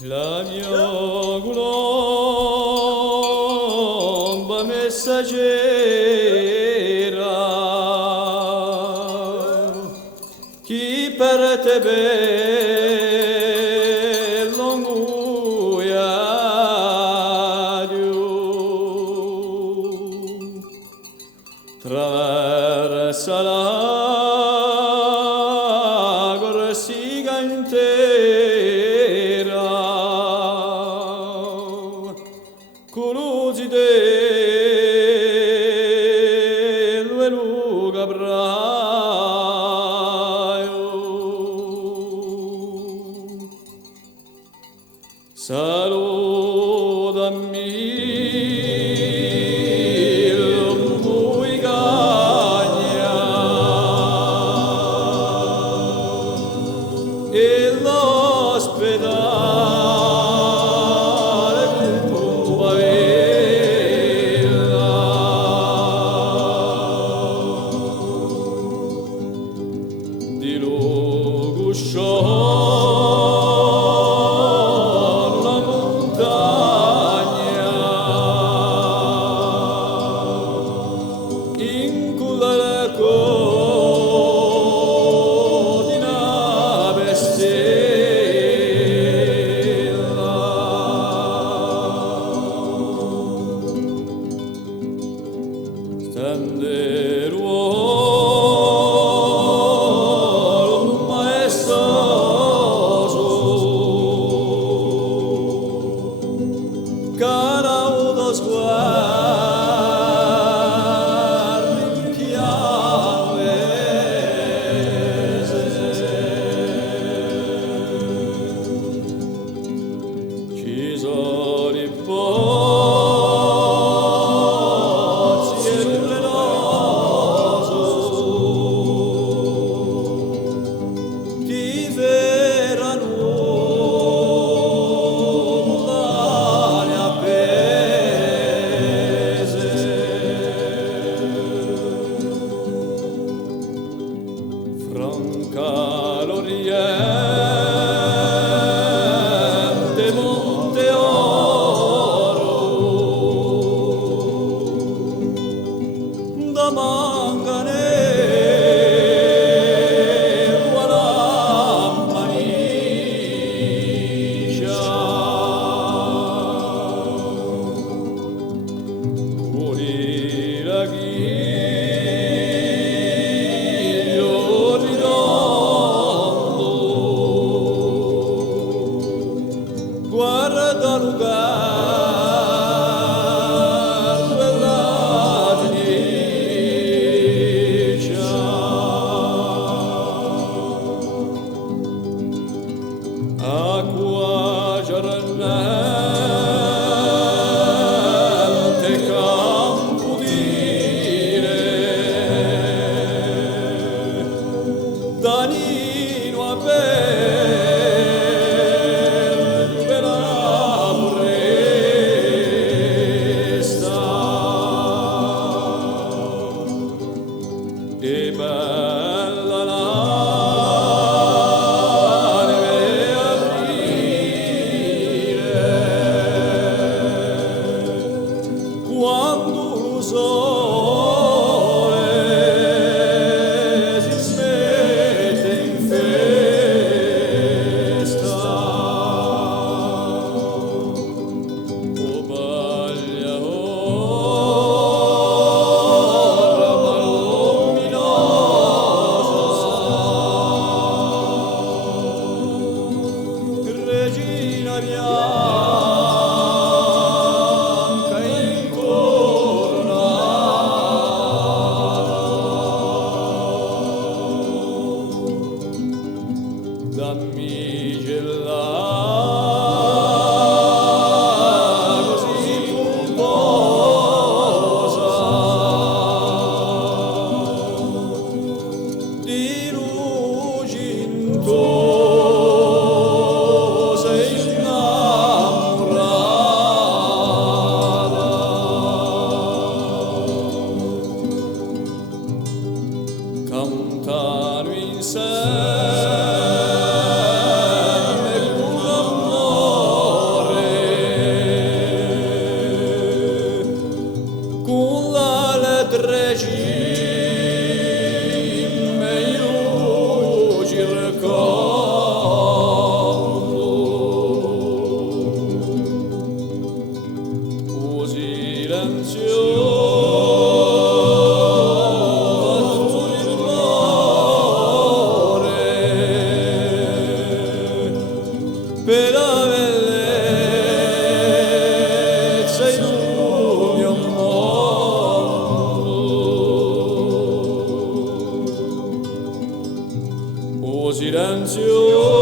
La mia colomba messaggera, chi per te bello inguaiato, traversa la corsica intera, Colusi dello e Luca Braio. Salutami lui cagna e l'ospedale di luogo sciolo la montagna in culla la codina bestella stenderuolo Caraudo sguardo in chiavese, ci sono i pozzi e luminoso, ti verranno Franca l'Oriente, Monte Oro, da Manganello alla Manicia, guarda lugar quella felicia acqua giornante campo dire Danino a e bella la neve aprile quando lo sole si smette in festa o baglia Regina bianca incoronata, dammi gelato così pomposa di luci intorno. Cantano insieme con amore regime io ci racconto o silenzio per la bellezza in un mio mondo o silenzio